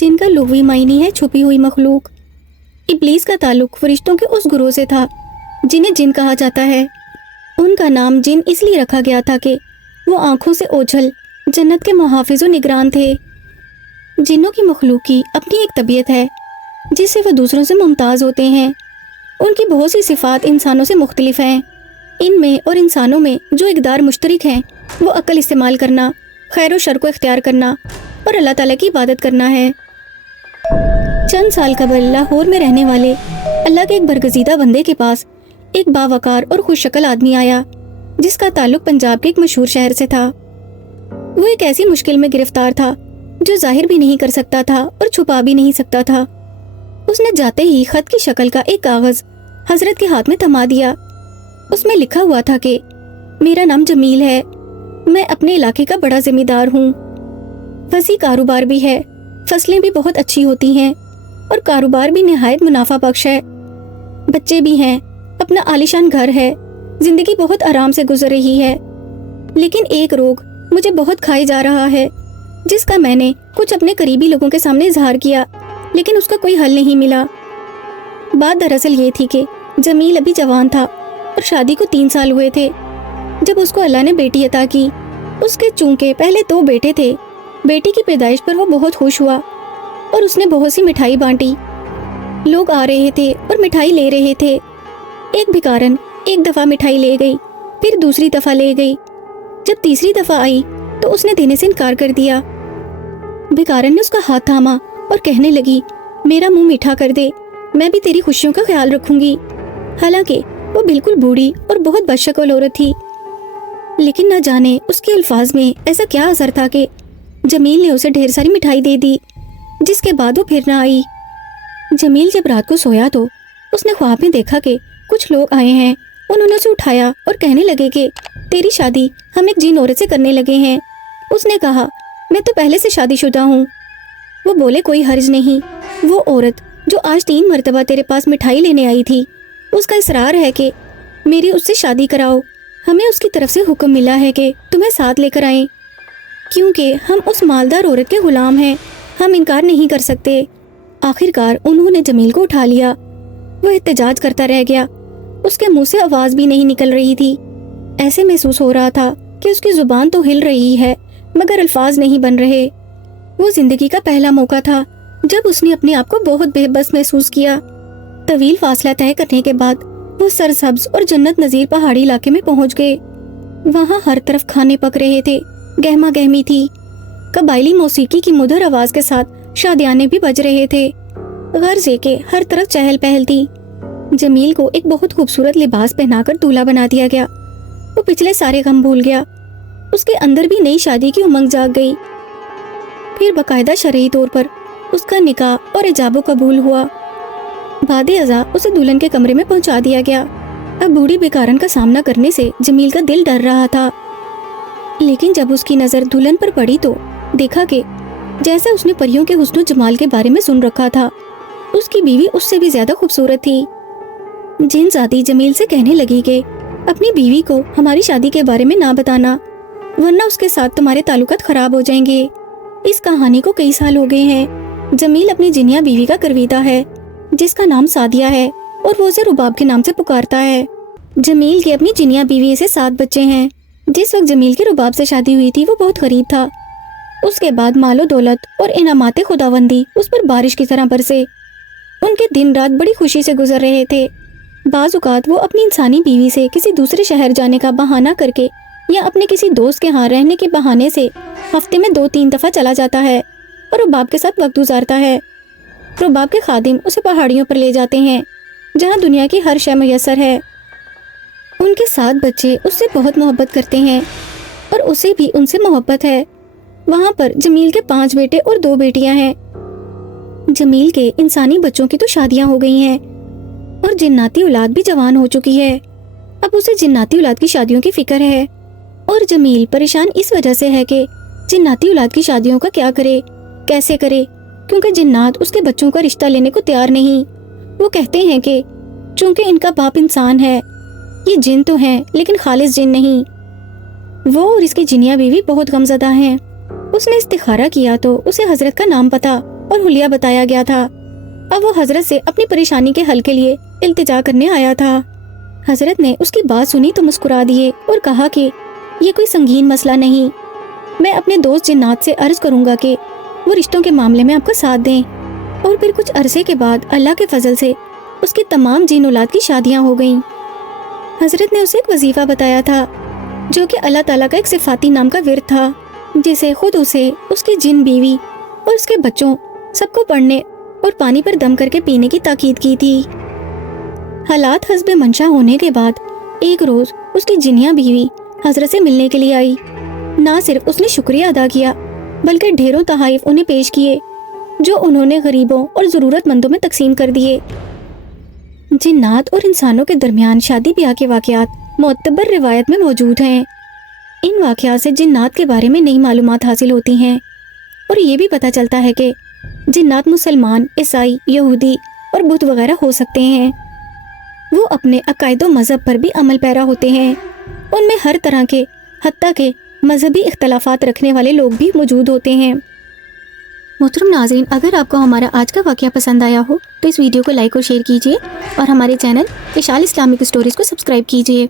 जिनका लुग़वी मायनी है छुपी हुई मखलूक। इब्लीस का ताल्लुक फरिश्तों के उस गुरोह से था जिन्हें जिन कहा जाता है। उनका नाम जिन इसलिए रखा गया था कि वो आंखों से ओझल जन्नत के मुहाफिज और निगरान थे। जिन्नों की मखलूक की अपनी एक तबीयत है जिससे वो दूसरों से मुमताज़ होते हैं। उनकी बहुत सी सिफात इंसानों से मुख्तलिफ हैं। इनमें और इंसानों में जो इक़दार मुश्तरक हैं वो अक्ल इस्तेमाल करना, खैर व शर को इख्तियार करना और अल्लाह ताला की इबादत करना है। चंद साल कबल लाहौर में रहने वाले अल्लाह के एक बरगज़ीदा बंदे के पास एक बावकार और खुश शक्ल आदमी आया जिसका ताल्लुक पंजाब के एक मशहूर शहर से था। वो एक ऐसी मुश्किल में गिरफ्तार था जो जाहिर भी नहीं कर सकता था और छुपा भी नहीं सकता था। उसने जाते ही खत की शक्ल का एक कागज़ हजरत के हाथ में थमा दिया। उसमें लिखा हुआ था कि मेरा नाम जमील है, मैं अपने इलाके का बड़ा जिम्मेदार हूँ। वसी कारोबार भी है, फसलें भी बहुत अच्छी होती हैं और कारोबार भी निहायत मुनाफा बख्श है। बच्चे भी हैं, अपना आलीशान घर है, जिंदगी बहुत आराम से गुजर रही है। लेकिन एक रोग मुझे बहुत खाए जा रहा है जिसका मैंने कुछ अपने करीबी लोगों के सामने इजहार किया, लेकिन उसका कोई हल नहीं मिला। बात दरअसल ये थी कि जमील अभी जवान था और शादी को 3 साल हुए थे जब उसको अल्लाह ने बेटी अता की। उसके चूंकि पहले 2 बेटे थे, बेटी की पैदाइश पर वो बहुत खुश हुआ और उसने बहुत सी मिठाई बांटी। लोग आ रहे थे और मिठाई ले रहे थे। एक भिखारन एक दफ़ा मिठाई ले गई, फिर दूसरी दफ़ा ले गई। जब तीसरी दफ़ा आई तो उसने देने से इनकार कर दिया। भिखारन ने उसका हाथ थामा और कहने लगी, मेरा मुंह मीठा कर दे, मैं भी तेरी खुशियों का ख्याल रखूंगी। हालांकि वो बिल्कुल बूढ़ी और बहुत बदशक्ल औरत थी, लेकिन न जाने उसके अल्फाज में ऐसा क्या असर था कि जमील ने उसे ढेर सारी मिठाई दे दी, जिसके बाद वो फिर न आई। जमील जब रात को सोया तो उसने ख्वाब में देखा कि कुछ लोग आए हैं। उन्होंने उसे उठाया और कहने लगे कि तेरी शादी हम एक जिन औरत से करने लगे हैं। उसने कहा, मैं तो पहले से शादीशुदा हूँ। वो बोले, कोई हर्ज नहीं। वो औरत जो आज 3 मरतबा तेरे पास मिठाई लेने आई थी, उसका इसरार है कि मेरी उससे शादी कराओ। हमें उसकी तरफ से हुक्म मिला है कि तुम्हें साथ लेकर आएं, क्योंकि हम उस मालदार औरत के गुलाम हैं, हम इनकार नहीं कर सकते। आखिरकार उन्होंने जमील को उठा लिया। वह एहतजाज करता रह गया, उसके मुंह से आवाज़ भी नहीं निकल रही थी। ऐसे महसूस हो रहा था कि उसकी जुबान तो हिल रही है मगर अल्फाज नहीं बन रहे। वो जिंदगी का पहला मौका था जब उसने अपने आप को बहुत बेबस महसूस किया। तवील फासला तय करने के बाद वो सरसब्ज और जन्नत नज़ीर पहाड़ी इलाके में पहुंच गए। वहाँ हर तरफ खाने पक रहे थे, गहमा गहमी थी। कबायली मौसीकी की मधुर आवाज़ के साथ शादियाने भी बज रहे थे। गर्जे के हर तरफ चहल पहल थी। जमील को एक बहुत खूबसूरत लिबास पहनाकर दूल्हा बना दिया गया। वो पिछले सारे गम भूल गया। उसके अंदर भी नई शादी की उमंग जाग गई। फिर बाकायदा शरई तौर पर उसका निकाह और इजाबो कबूल हुआ। बादे अज़ा उसे दुल्हन के कमरे में पहुंचा दिया गया। अब बूढ़ी बेकारन का सामना करने से जमील का दिल डर रहा था, लेकिन जब उसकी नज़र दुल्हन पर पड़ी तो देखा कि जैसा उसने परियों के हुस्न जमाल के बारे में सुन रखा था, उसकी बीवी उससे भी ज्यादा खूबसूरत थी। जिनज़ादी जमील से कहने लगी कि अपनी बीवी को हमारी शादी के बारे में ना बताना, वरना उसके साथ तुम्हारे ताल्लुकात खराब हो जाएंगे। इस कहानी को कई साल हो गए हैं। जमील अपनी जिनिया बीवी का करवीदा है जिसका नाम सादिया है और वो उसे रुबाब के नाम से पुकारता है। जमील की अपनी जिनिया बीवी से 7 बच्चे हैं। जिस वक्त जमील की रुबाब से शादी हुई थी वो बहुत गरीब था। उसके बाद मालो दौलत और इनामाते खुदावंदी उस पर बारिश की तरह बरसे। उनके दिन रात बड़ी खुशी से गुजर रहे थे। बाज़ औक़ात वो अपनी इंसानी बीवी से किसी दूसरे शहर जाने का बहाना करके या अपने किसी दोस्त के यहाँ रहने के बहाने से हफ्ते में 2-3 दफ़ा चला जाता है और रुबाब के साथ वक्त गुजारता है। रुबाब के खादिम उसे पहाड़ियों पर ले जाते हैं जहाँ दुनिया की हर शय मैसर है। उनके 7 बच्चे उससे बहुत मोहब्बत करते हैं और उसे भी उनसे मोहब्बत है। वहाँ पर जमील के 5 बेटे और 2 बेटियाँ हैं। जमील के इंसानी बच्चों की तो शादियाँ हो गई हैं और जिन्नाती औलाद भी जवान हो चुकी है। अब उसे जिन्नाती औलाद की शादियों की फिक्र है और जमील परेशान इस वजह से है कि जिन्नाती औलाद की शादियों का क्या करे, कैसे करे, क्योंकि जिन्नात उसके बच्चों का रिश्ता लेने को तैयार नहीं। वो कहते हैं कि चूंकि इनका बाप इंसान है, ये जिन तो हैं लेकिन खालिस जिन नहीं। वो और इसकी जिनिया बीवी बहुत गमज़दा हैं। उसने इस्तिखारा किया तो उसे हजरत का नाम पता اور حلیہ بتایا گیا تھا۔ اب وہ حضرت سے اپنی پریشانی کے حل کے لیے التجا کرنے آیا تھا۔ حضرت نے اس کی بات سنی تو مسکرا دیے اور کہا کہ یہ کوئی سنگین مسئلہ نہیں، میں اپنے دوست جنات سے عرض کروں گا کہ وہ رشتوں کے معاملے میں آپ کا ساتھ دیں۔ اور پھر کچھ عرصے کے بعد اللہ کے فضل سے اس کی تمام جن اولاد کی شادیاں ہو گئیں۔ حضرت نے اسے ایک وظیفہ بتایا تھا جو کہ اللہ تعالیٰ کا ایک صفاتی نام کا ورد تھا، جسے خود اسے، اس کی جن بیوی اور اس کے بچوں سب کو پڑھنے اور پانی پر دم کر کے پینے کی تاکید کی تھی۔ حالات حسب منشا ہونے کے بعد ایک روز اس کی جنیا بیوی حضرت سے ملنے کے لیے آئی۔ نہ صرف اس نے شکریہ ادا کیا بلکہ ڈھیروں تحائف انہیں پیش کیے جو انہوں نے غریبوں اور ضرورت مندوں میں تقسیم کر دیے۔ جنات اور انسانوں کے درمیان شادی بیاہ کے واقعات معتبر روایت میں موجود ہیں۔ ان واقعات سے جنات کے بارے میں نئی معلومات حاصل ہوتی ہیں اور یہ بھی پتہ چلتا ہے کہ جنات مسلمان، عیسائی، یہودی اور بدھ وغیرہ ہو سکتے ہیں۔ وہ اپنے عقائد و مذہب پر بھی عمل پیرا ہوتے ہیں۔ ان میں ہر طرح کے، حتیٰ کہ مذہبی اختلافات رکھنے والے لوگ بھی موجود ہوتے ہیں۔ محترم ناظرین، اگر آپ کو ہمارا آج کا واقعہ پسند آیا ہو تو اس ویڈیو کو لائک اور شیئر کیجیے اور ہمارے چینل اشال اسلامک اسٹوریز کو سبسکرائب کیجیے۔